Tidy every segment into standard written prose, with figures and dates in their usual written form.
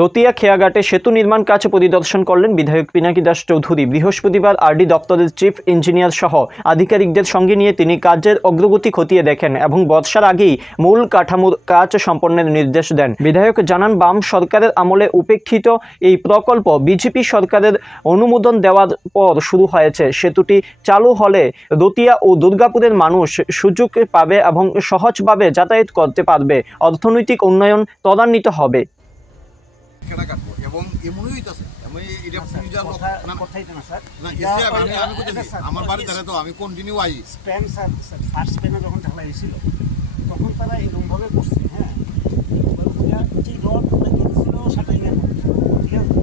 রতিয়া খেয়াঘাটে সেতু নির্মাণ কাজ পরিদর্শন করলেন বিধায়ক পিনাকি দাস চৌধুরী। বৃহস্পতিবার আরডি দপ্তরের চিফ ইঞ্জিনিয়ার সহ আধিকারিকদের সঙ্গে নিয়ে তিনি কাজের অগ্রগতি খতিয়ে দেখেন এবং বর্ষার আগেই মূল কাঠামোর কাজ সম্পন্নের নির্দেশ দেন। বিধায়ক জানান, বাম সরকারের আমলে উপেক্ষিত এই প্রকল্প বিজেপি সরকারের অনুমোদন দেওয়ার পর শুরু হয়েছে। সেতুটি চালু হলে রতিয়া ও দুর্গাপুরের মানুষ সুযোগ পাবে এবং সহজভাবে যাতায়াত করতে পারবে। অর্থনৈতিক উন্নয়ন ত্বরান্বিত হবে। কেটা কাটবো এবং এমনই হইতাছে আমি এটা পূজার আমার বাড়ি তাহলে তো আমি কন্টিনিউ আই স্প্যান স্যার ফার্স্ট স্প্যানে যখন ঢালাই হয়েছিল তখন তারা এরকমভাবে করছে। হ্যাঁ, যে রড কিনছিল সেটাই নেব, ঠিক আছে।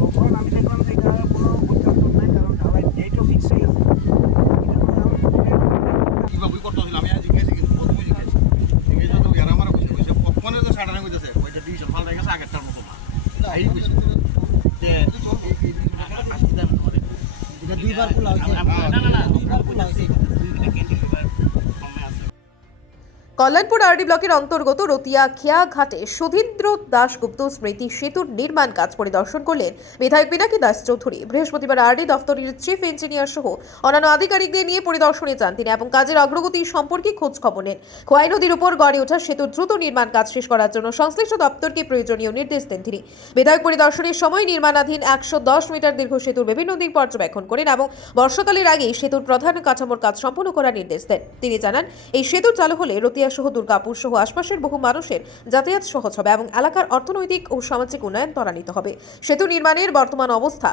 তখন আমি দেখলাম যে এটা কোনো পরিবর্তন নাই, কারণ ঢালাই ডেটও ফিক্স হয়ে গেছে। কীভাবে করতে হচ্ছিল আমি আজ জিজ্ঞেস কিন্তু প্রথমে জিজ্ঞেস জিজ্ঞেস তো এরা আমার বসে বসে পপকর্নের যে সাড়ানো হইতেছে ওইটা ডিভিশন পাল্টা গেছে আগেরটার মতো না এই বুঝি যে এটা দুইবার খোলা হয়েছে। দুইবার খোলা হয়েছে। কল্যাণপুর আরডি ব্লকের অন্তর্গত রতিয়া খেয়াঘাটে সুধীন্দ্র দাশগুপ্ত স্মৃতি সেতুর নির্মাণ কাজ পরিদর্শন করলেন বিধায়ক পিনাকি দাস চৌধুরী। বৃহস্পতিবার আরডি দপ্তরের চিফ ইঞ্জিনিয়ার সহ অন্যান্য আধিকারিকদের নিয়ে পরিদর্শনে যান তিনি এবং কাজের অগ্রগতি সম্পর্কে খোঁজ খবর নেন। খোয়াই নদীর উপর গড়ে ওঠা সেতুর দ্রুত নির্মাণ কাজ শেষ করার জন্য সংশ্লিষ্ট দপ্তরকে প্রয়োজনীয় নির্দেশ দেন তিনি। বিধায়ক পরিদর্শনের সময় নির্মাণাধীন 110 মিটার দীর্ঘ সেতুর বিভিন্ন দিক পর্যবেক্ষণ করেন এবং বর্ষাকালের আগেই সেতুর প্রধান কাঠামোর কাজ সম্পূর্ণ করার নির্দেশ দেন। তিনি জানান, এই সেতু চালু হলে রতিয়া সহ দুর্গাপুর সহ আশপাশের বহু মানুষের যাতায়াত সহজ হবে এবং এলাকার অর্থনৈতিক ও সামাজিক উন্নয়ন ত্বরান্বিত হবে। সেতু নির্মাণের বর্তমান অবস্থা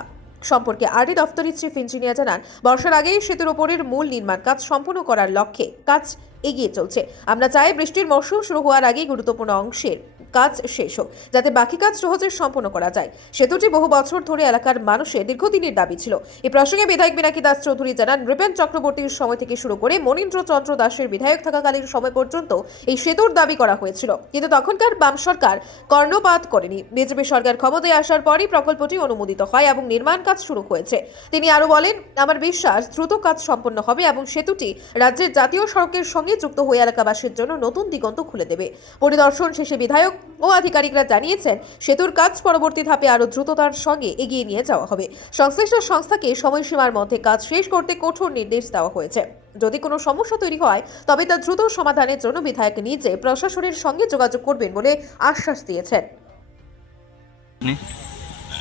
সম্পর্কে আরডি দপ্তরের চিফ ইঞ্জিনিয়ার জানান, বর্ষার আগেই সেতুর ওপরের মূল নির্মাণ কাজ সম্পূর্ণ করার লক্ষ্যে কাজ এগিয়ে চলছে। আমরা চাই বৃষ্টির মৌসুম শুরু হওয়ার আগেই গুরুত্বপূর্ণ অংশের কাজ শেষ হোক, যাতে বাকি কাজ সহজে সম্পন্ন করা যায়। সেতুটি বহু বছর ধরে এলাকার মানুষের দীর্ঘদিনের দাবি ছিল। এই প্রসঙ্গে বিধায়ক পিনাকি দাস চৌধুরী জানান, নৃপেন চক্রবর্তীর সময় থেকে শুরু করে মনীন্দ্র চন্দ্র দাসের বিধায়ক থাকাকালীন সময় পর্যন্ত এই সেতুর দাবি করা হয়েছিল, কিন্তু তখনকার বাম সরকার কর্ণপাত করেনি। বিজেপি সরকার ক্ষমতায় আসার পরই প্রকল্পটি অনুমোদিত হয় এবং নির্মাণ কাজ শুরু হয়েছে। তিনি আরো বলেন, আমার বিশ্বাস দ্রুত কাজ সম্পন্ন হবে এবং সেতুটি রাজ্যের জাতীয় সড়কের সঙ্গে যুক্ত হয়ে এলাকাবাসীর জন্য নতুন দিগন্ত খুলে দেবে। পরিদর্শন শেষে বিধায়ক ও আধিকারিকরা জানিয়েছেন, সেতুর কাজ পরবর্তী ধাপে আরো দ্রুততার সঙ্গে এগিয়ে নিয়ে যাওয়া হবে। সংশ্লিষ্ট সংস্থাকে সময়সীমার মধ্যে কাজ শেষ করতে কঠোর নির্দেশ দেওয়া হয়েছে। যদি কোনো সমস্যা তৈরি হয় তবে তা দ্রুত সমাধানের জন্য বিধায়ক নিজে প্রশাসনের সঙ্গে যোগাযোগ করবেন বলে আশ্বাস দিয়েছেন।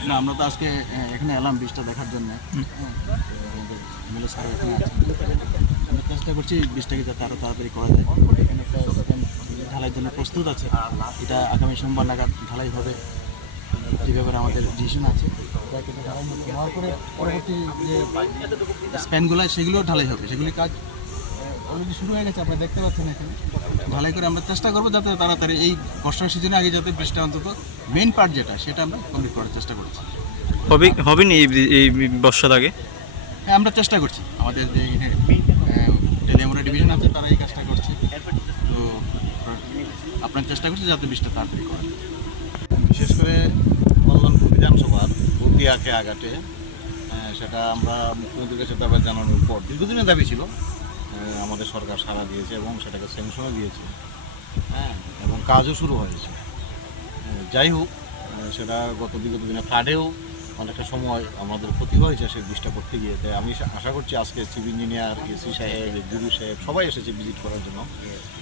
না, আমরা তো আজকে এখানে এলাম বৃষ্টিটা দেখার জন্য। আমরা চেষ্টা করছি বৃষ্টিটাকে যাতে আরও তাড়াতাড়ি করা যায়। এখানে ঢালাইয়ের জন্য প্রস্তুত আছে, এটা আগামী সোমবার নাগাদ ঢালাই হবে। যে ব্যাপারে আমাদের ডিসিশন আছে, হওয়ার পরে পরবর্তী যে স্প্যানগুলো সেগুলোও ঢালাই হবে। সেগুলি কাজ অলরেডি শুরু হয়ে গেছে, আপনারা দেখতে পাচ্ছেন। এখানে ঢালাই করে আমরা চেষ্টা করবো যাতে তাড়াতাড়ি এই বর্ষার সিজনে আগে যাতে বৃষ্টি অন্তত মেইন পার্ট যেটা সেটা আমরা কমপ্লিট করার চেষ্টা করছি। হবে না এই বর্ষার আগে? হ্যাঁ, আমরা চেষ্টা করছি। আমাদের যে টেলিমোরা ডিভিশন আছে তারা এই কাজটা করছে। তো আপনার চেষ্টা করছি যাতে বৃষ্টি তাড়াতাড়ি করা। বিশেষ করে কল্যাণপুর বিধানসভার রতিয়া খেয়াঘাটে সেটা আমরা মুখ্যমন্ত্রীর কাছে দাবি জানানোর পর দীর্ঘদিনের দাবি ছিল, আমাদের সরকার সাড়া দিয়েছে এবং সেটাকে স্যাংশনও দিয়েছে। হ্যাঁ, এবং কাজও শুরু হয়েছে। যাই হোক, সেটা বিগত দিনে ফ্লাডেও অনেকটা সময় আমাদের ক্ষতি হয়েছে সেই বৃষ্টিটা করতে গিয়ে। তাই আমি আশা করছি আজকে চিফ ইঞ্জিনিয়ার, এসি সাহেব, জুরু সাহেব সবাই এসেছে ভিজিট করার জন্য।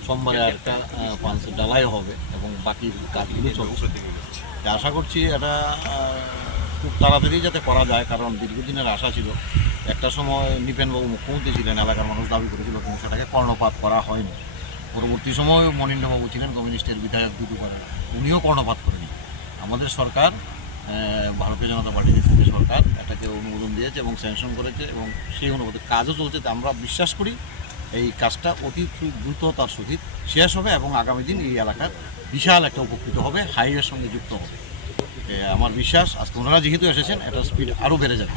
সোমবারে একটা পাঁচের ডালাই হবে এবং বাকি কাজগুলো চলছে। আশা করছি এটা খুব তাড়াতাড়ি যাতে করা যায়, কারণ দীর্ঘদিনের আশা ছিল। একটা সময় নৃপেনবাবু মুখ্যমন্ত্রী ছিলেন, এলাকার মানুষ দাবি করেছিল, কিন্তু সেটাকে কর্ণপাত করা হয়নি। পরবর্তী সময় মনীন্দ্রবাবু ছিলেন কমিউনিস্টের বিধায়ক দুদুপাড়া, উনিও কর্ণপাত করেনি। আমাদের সরকার, ভারতীয় জনতা পার্টির সরকার এটাকে অনুমোদন দিয়েছে এবং স্যাংশন করেছে এবং সেই অনুমোদন কাজও চলছে। আমরা বিশ্বাস করি এই কাজটা অতি দ্রুততার সহিত শেষ হবে এবং আগামী দিন এই এলাকার বিশাল একটা উপকৃত হবে, হাইওয়ের সঙ্গে যুক্ত হবে। আমার বিশ্বাস আজকে ওনারা যেহেতু এসেছেন, এটা স্পিড আরও বেড়ে যাবে।